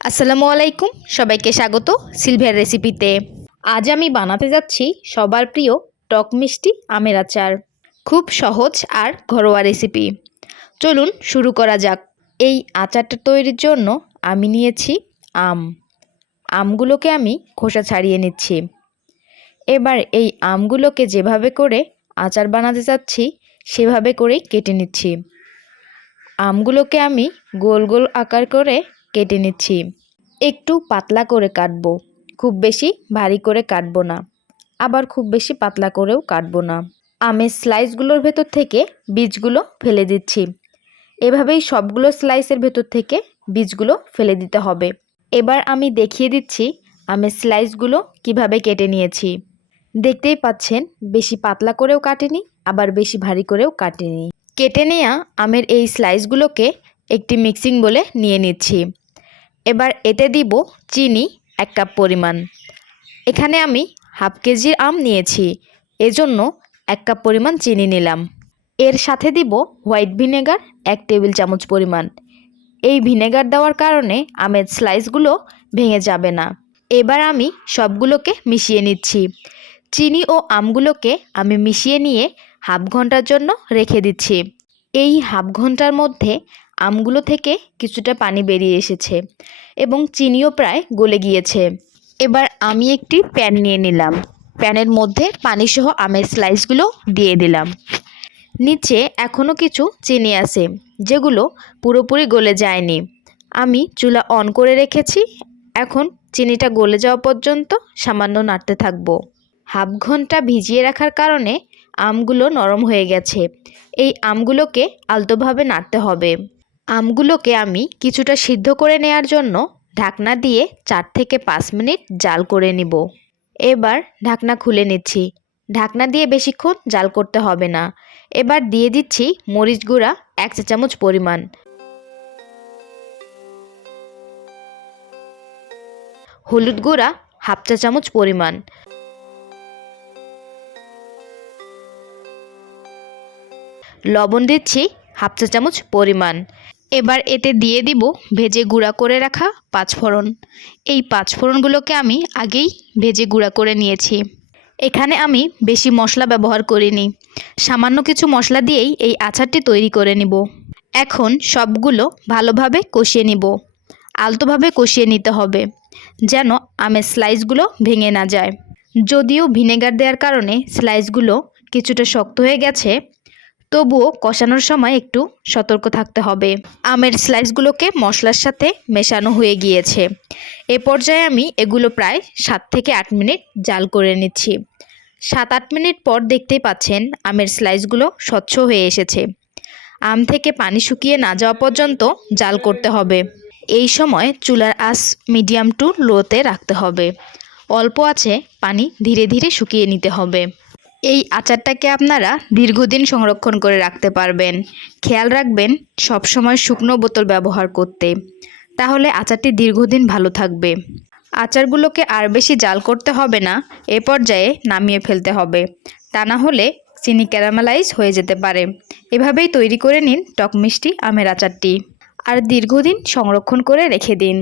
আসসালামু আলাইকুম, সবাইকে স্বাগত সিলভিয়ার রেসিপিতে। আজ আমি বানাতে যাচ্ছি সবার প্রিয় টক মিষ্টি আমের আচার। খুব সহজ আর ঘরোয়া রেসিপি। চলুন শুরু করা যাক। এই আচারটা তৈরির জন্য আমি নিয়েছি আমগুলোকে আমি খোসা ছাড়িয়ে নিচ্ছি। এবার এই আমগুলোকে যেভাবে করে আচার বানাতে চাচ্ছি সেভাবে করেই কেটে নিচ্ছি। আমগুলোকে আমি গোল গোল আকার করে কেটে নিচ্ছি। একটু পাতলা করে কাটবো, খুব বেশি ভারী করে কাটবো না, আবার খুব বেশি পাতলা করেও কাটবো না। আমের স্লাইসগুলোর ভেতর থেকে বীজগুলো ফেলে দিচ্ছি। এভাবেই সবগুলো স্লাইসের ভেতর থেকে বীজগুলো ফেলে দিতে হবে। এবার আমি দেখিয়ে দিচ্ছি আমের স্লাইসগুলো কিভাবে কেটে নিয়েছি। দেখতেই পাচ্ছেন বেশি পাতলা করেও কাটিনি, আবার বেশি ভারী করেও কাটিনি। কেটে নেওয়া আমের এই স্লাইসগুলোকে একটি মিক্সিং বলে নিয়ে নিচ্ছি। এবার এতে দিব চিনি 1 কাপ পরিমাণ। এখানে আমি হাফ কেজির আম নিয়েছি, এজন্য 1 কাপ পরিমাণ চিনি নিলাম। এর সাথে দিব হোয়াইট ভিনেগার 1 টেবিল চামচ পরিমাণ। এই ভিনেগার দেওয়ার কারণে আমের স্লাইসগুলো ভেঙে যাবে না। এবার আমি সবগুলোকে মিশিয়ে নিচ্ছি। চিনি ও আমগুলোকে আমি মিশিয়ে নিয়ে হাফ ঘন্টার জন্য রেখে দিচ্ছি। এই হাফ ঘন্টার মধ্যে আমগুলো থেকে কিছুটা পানি বেরিয়ে এসেছে এবং চিনিও প্রায় গলে গিয়েছে। এবার আমি একটি প্যান নিয়ে নিলাম। প্যানের মধ্যে পানিসহ আমের স্লাইসগুলো দিয়ে দিলাম। নিচে এখনও কিছু চিনি আছে যেগুলো পুরোপুরি গলে যায়নি। আমি চুলা অন করে রেখেছি। এখন চিনিটা গলে যাওয়া পর্যন্ত সামান্য নাড়তে থাকবো। হাফ ঘন্টা ভিজিয়ে রাখার কারণে আমগুলো নরম হয়ে গেছে। এই আমগুলোকে আলতোভাবে নাড়তে হবে। আমগুলোকে আমি কিছুটা সিদ্ধ করে নেওয়ার জন্য ঢাকনা দিয়ে 4 থেকে 5 মিনিট জাল করে নিব। এবার ঢাকনা খুলে নিচ্ছি। ঢাকনা দিয়ে বেশিক্ষণ জাল করতে হবে না। এবার দিয়ে দিচ্ছি মরিচ গুঁড়া 1 চা চামচ পরিমাণ, হলুদ গুঁড়া হাফ চা চামচ পরিমাণ, লবণ দিচ্ছি হাফ চা চামচ পরিমাণ। এবার এতে দিয়ে দিব ভেজে গুঁড়া করে রাখা 5 ফোড়ন। এই 5 ফোড়নগুলোকে আমি আগেই ভেজে গুঁড়া করে নিয়েছি। এখানে আমি বেশি মশলা ব্যবহার করিনি, সামান্য কিছু মশলা দিয়েই এই আচারটি তৈরি করে নিব। এখন সবগুলো ভালোভাবে কষিয়ে নিব। আলতোভাবে কষিয়ে নিতে হবে যেন আমের স্লাইসগুলো ভেঙে না যায়। যদিও ভিনেগার দেওয়ার কারণে স্লাইসগুলো কিছুটা শক্ত হয়ে গেছে, তবুও কষানোর সময় একটু সতর্ক থাকতে হবে। আমের স্লাইসগুলোকে মশলার সাথে মেশানো হয়ে গিয়েছে। এ পর্যায়ে আমি এগুলো প্রায় 7 থেকে 8 মিনিট জাল করে নিচ্ছি। 7-8 মিনিট পর দেখতেই পাচ্ছেন আমের স্লাইসগুলো স্বচ্ছ হয়ে এসেছে। আম থেকে পানি শুকিয়ে না যাওয়া পর্যন্ত জাল করতে হবে। এই সময় চুলার আঁচ মিডিয়াম টু লোতে রাখতে হবে। অল্প আঁচে পানি ধীরে ধীরে শুকিয়ে নিতে হবে। এই আচারটাকে আপনারা দীর্ঘদিন সংরক্ষণ করে রাখতে পারবেন। খেয়াল রাখবেন সবসময় শুকনো বোতল ব্যবহার করতে, তাহলে আচারটি দীর্ঘদিন ভালো থাকবে। আচারগুলোকে আর বেশি জাল করতে হবে না, এ পর্যায়ে নামিয়ে ফেলতে হবে, তা না হলে চিনি ক্যারামেলাইজ হয়ে যেতে পারে। এভাবেই তৈরি করে নিন টক মিষ্টি আমের আচারটি আর দীর্ঘদিন সংরক্ষণ করে রেখে দিন।